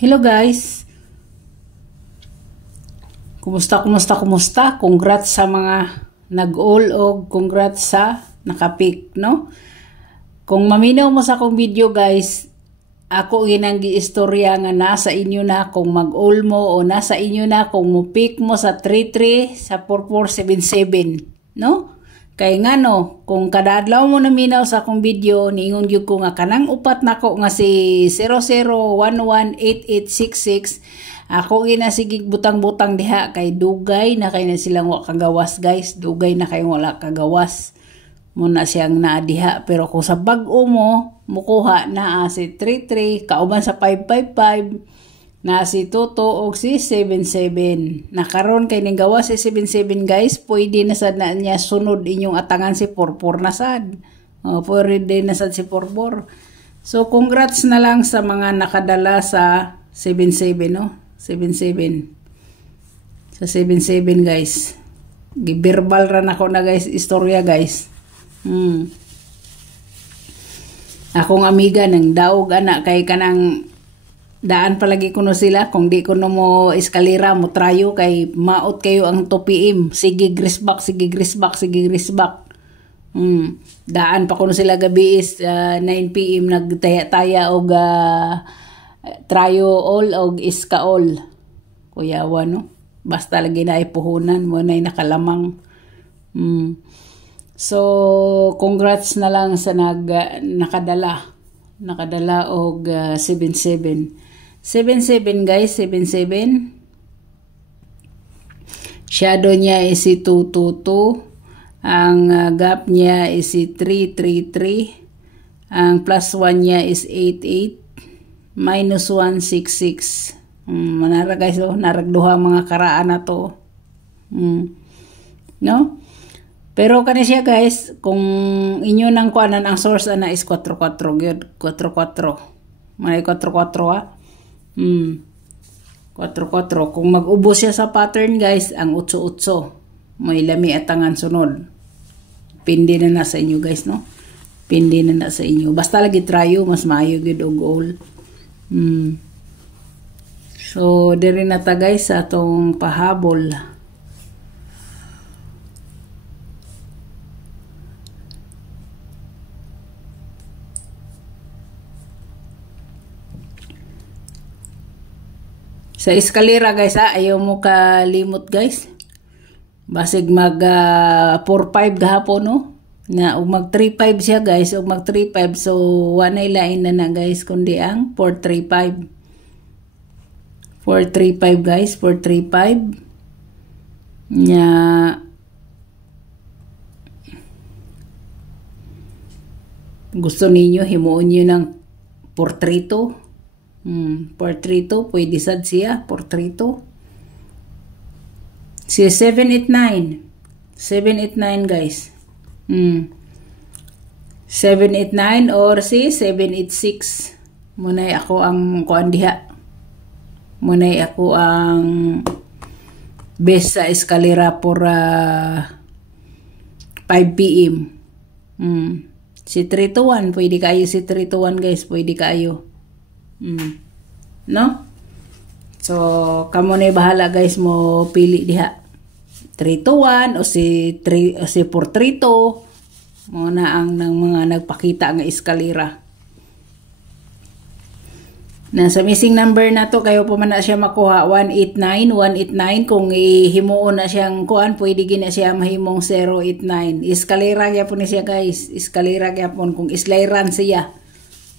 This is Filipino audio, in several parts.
Hello guys. Kumusta? Congrats sa mga nag-all o congrats sa nakapick, no? Kung maminaw mo sa akong video guys, ako ginang giistorya nga nasa inyo na kung mag-all mo o nasa inyo na kung mo-pick mo sa 33 sa 4477, no? Kay nga no, kung kadadlaw mo naminaw sa akong video, niingon gyud ko nga kanang upat nako nga si 00118866, ako ginasigig butang-butang diha kay dugay na kay na silang wa kagawas guys, dugay na kay wala kagawas. Muna siyang naadiha, pero kung sa bag-o mo mukuha na si 33 kauban sa 555 na si Toto og si 77. Nakaroon kay ning gawas si 77 guys, pwede na sad na niya sunod inyong atangan si 44 na sad. Pwede na sad si 44. So congrats na lang sa mga nakadala sa 77, no? 77. Sa 77 guys. Giverbal ra nako na guys, istorya guys. Akong amiga nang daog anak kay kanang daan palagi kuno sila kung di kuno mo eskalera mo trayo kay maot kayo ang 2 PM. Sige grisback. Daan pa kuno sila gabi is 9 PM nagtaya-taya og trayo all og iska all. Kuyawa no. Basta lagi na ipuhunan mo na nakalamang. So congrats na lang sa nakadala og 77. 77 guys, 77. Shadow niya is si 222. Ang gap niya is si 333. Ang plus 1 niya is 88. Minus 166. Manara guys, naragduha mga karaan na to. No? Pero kani siya guys, kung inyo nang kuanan ang source ana is 44 gyud, 44. May 44 ha. 44. Kung mag-ubos siya sa pattern guys, ang 88. May lami atangan sunod. Pindi na sa inyo guys, no? Pindi na sa inyo. Basta lagi trayo, mas maayo gyud og all. So diri na ta guys sa atong pahabol. Sa eskalera guys ayaw mo kalimot guys. Basig mag 4-5 gahapon no. Na ug mag 3-5 siya guys, ug mag 3-5 so wanay lain na guys kundi ang 4-3-5. 4-3-5 guys, 4-3-5. Nya gusto ninyo himuon niyo ng 4-3-2. 432 pwede sad siya 432. Si 789 guys. 789 or si 786 munay ako ang kuan diha, munay ako ang best sa eskalera for 5 PM. Si 321 pwede kayo, si 321 guys pwede kayo. No? So, kamo na bahala guys mo pili diha. 321 o si 432 mo na ang ng mga nagpakita nga eskalera. Na sa missing number na to kayo pa man na siya makuha 189 kung ihimuon na siyang kuan pwede gina siya mahimong 089. Eskalera gyapon ni siya guys. Eskalera gyapon kung islairan siya.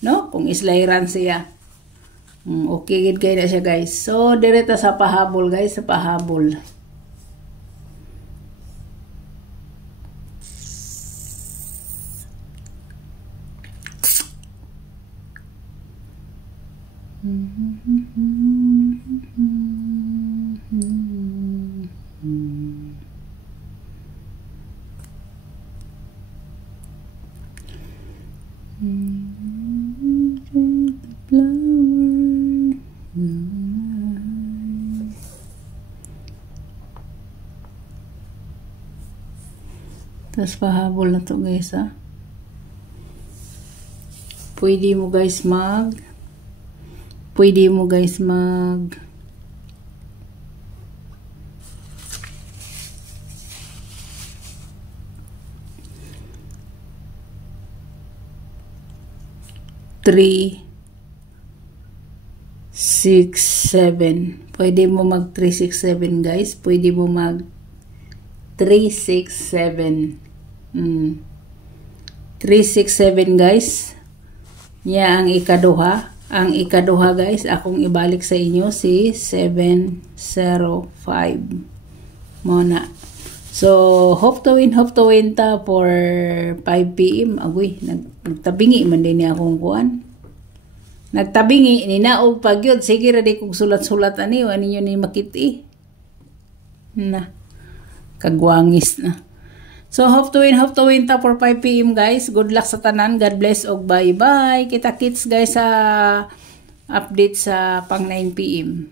No? Kung islairan siya. Okay gid kay na siya guys. So direta sa pahabol guys, sa pahabol. Tapos pahabol na to guys ha. Pwede mo guys pwede mo guys mag 3, 6, 7. Pwede mo mag 3, 6, 7 guys. Pwede mo mag 3, 6, 7. 3, 6, 7 guys. Yan ang ikaduha. Ang ikaduha guys, akong ibalik sa inyo si 705. Muna. So, hope to win ta for 5 PM. Agoy, nagtabingi man din niya akong kuan. Nagtabingi, ninaog pag yun. Sige, radi kong sulat-sulat ani, ninyo ni makiti. Na, kagwangis na. So, hope to win ta for 5 PM guys. Good luck sa tanan. God bless og bye-bye. Kita-kits guys sa update sa pang 9 PM.